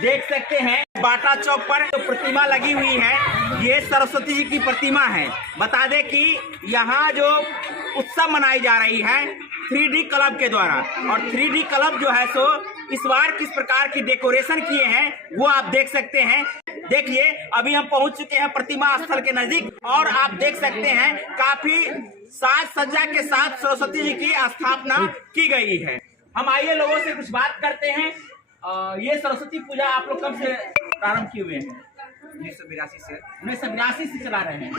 देख सकते हैं बाटा चौक पर जो प्रतिमा लगी हुई है ये सरस्वती जी की प्रतिमा है। बता दें कि यहाँ जो उत्सव मनाई जा रही है 3D क्लब के द्वारा, और 3D क्लब जो है सो इस बार किस प्रकार की डेकोरेशन किए हैं वो आप देख सकते हैं। देखिए अभी हम पहुंच चुके हैं प्रतिमा स्थल के नजदीक और आप देख सकते हैं काफी साज सज्जा के साथ सरस्वती जी की स्थापना की गई है। हम आइए लोगों से कुछ बात करते हैं। ये सरस्वती पूजा आप लोग कब से प्रारंभ किए हुए हैं? 1982 से चला रहे हैं।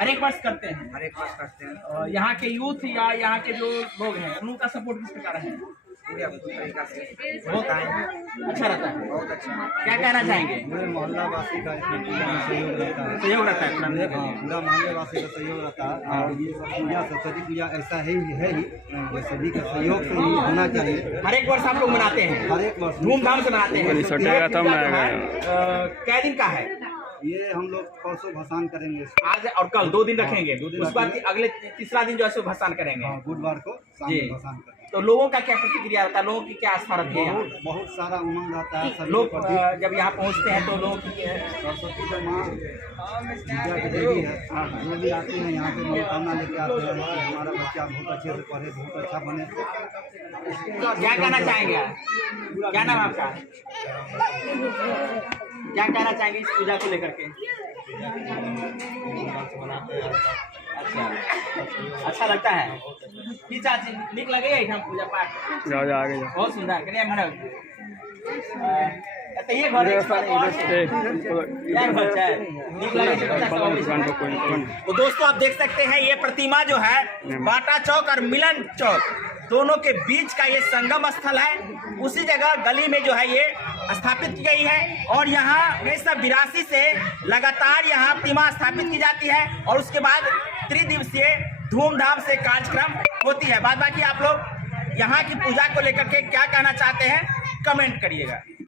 हर एक वर्ष करते हैं। यहाँ के यूथ या यहाँ के जो लोग हैं उनका सपोर्ट किस प्रकार है? तरीका से बहुत अच्छा रहता है। बहुत अच्छा। क्या कहना चाहेंगे? पूरे मोहल्ला वासी का इसमें पूरा सहयोग रहता है। सहयोग रहता है पूरा मोहल्ले वासी का सहयोग रहता है। और ये सब पूजा सरस्वती पूजा ऐसा है ही ये सभी का सहयोग से ही होना चाहिए। हर एक वर्ष आप लोग मनाते हैं? हर एक वर्ष धूमधाम से मनाते हैं। क्या दिन का है ये? हम लोग परसों भसान करेंगे, आज और कल 2 दिन रखेंगे। 2 दिन उसके बाद अगले तीसरा दिन जो है सो भसान करेंगे। बुधवार को शाम जी। में भसान करेंगे। तो लोगों का क्या प्रतिक्रिया रहता है? लोगों की क्या आस्था रहती है? बहुत सारा उमंग रहता है। सभी लोग प्रति जब यहाँ पहुँचते हैं तो लोग सरस्वती का माँ विद्या की देवी है। जो भी आते हैं यहाँ पे मनोकामना लेके आते हैं कि हमारा बच्चा बहुत अच्छे से पढ़े, बहुत अच्छा बने। क्या कहना चाहेंगे? क्या नाम है आपका? क्या कहना चाहेंगे इस पूजा को लेकर के? अच्छा लगता है। की चाची निक लगे एकदम पूजा पाठ? जा आगे जा। बहुत सुंदर करिए मन तो ये घर तो दोस्तों आप देख सकते हैं ये प्रतिमा जो है बाटा चौक और मिलन चौक दोनों के बीच का ये संगम स्थल है। उसी जगह गली में जो है ये स्थापित की गई है और यहाँ 1982 से लगातार यहाँ प्रतिमा स्थापित की जाती है और उसके बाद त्रिदिवसीय धूमधाम से कार्यक्रम होती है। बाद बाकी आप लोग यहाँ की पूजा को लेकर के क्या कहना चाहते हैं कमेंट करिएगा।